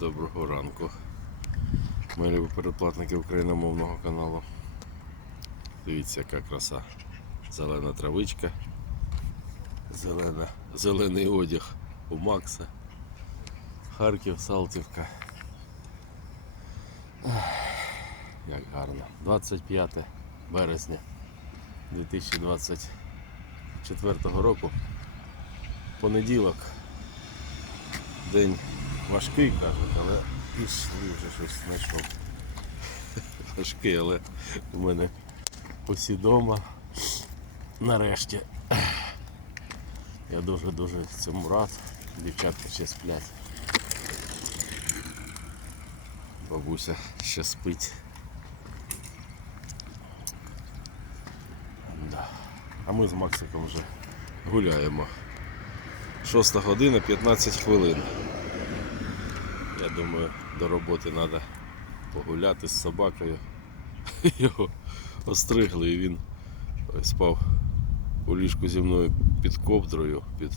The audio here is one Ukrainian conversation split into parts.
Доброго ранку. Мої любі передплатники україномовного каналу. Дивіться, яка краса. Зелена травичка, зелена, зелений одяг у Макса. Харків, Салтівка. Як гарно. 25 березня 2024 року. Понеділок. День важкий, кажуть, але пішли вже щось знайшов. Важкий, але у мене усі вдома. Нарешті. Я дуже-дуже цьому рад. Дівчатка ще сплять. Бабуся ще спить. Да. А ми з Максиком вже гуляємо. 6 година 15 хвилин. Думаю, до роботи треба погуляти з собакою. Його остригли і він спав у ліжку зі мною під ковдрою. Під...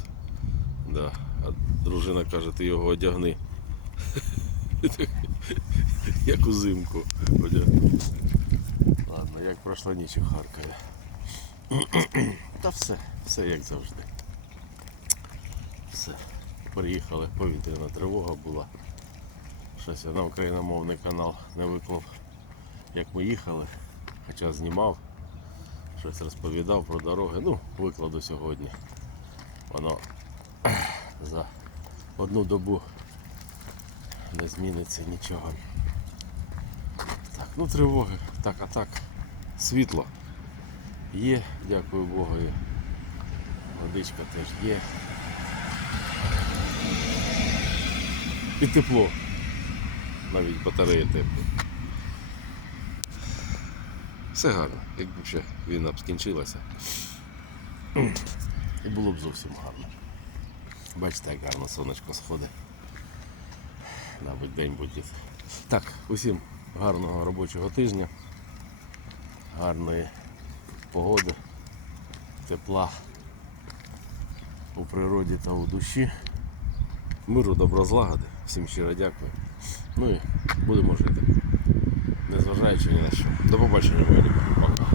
Да. А дружина каже, ти його одягни. Як узимку. Ладно, як пройшла ніч у Харкові. Та все, все як завжди. Все. Приїхали, повітряна тривога була. Щось я на україномовний канал не виклав, як ми їхали, хоча знімав, щось розповідав про дороги. Ну, викладу сьогодні. Воно за одну добу не зміниться нічого. Так, ну тривоги, так, а так. Світло є, дякую Богу. Водичка теж є. І тепло. Навіть батарея теплі. Все гарно, якби ще війна б скінчилася. І було б зовсім гарно. Бачите, як гарно сонечко сходить. Навіть день буде. Так, усім гарного робочого тижня, гарної погоди, тепла у природі та у душі. Миру, добро злагоди. Всім щиро дякую. Ну і будемо жити. Незважаючи ні на що. До побачення, мої любі. Пока.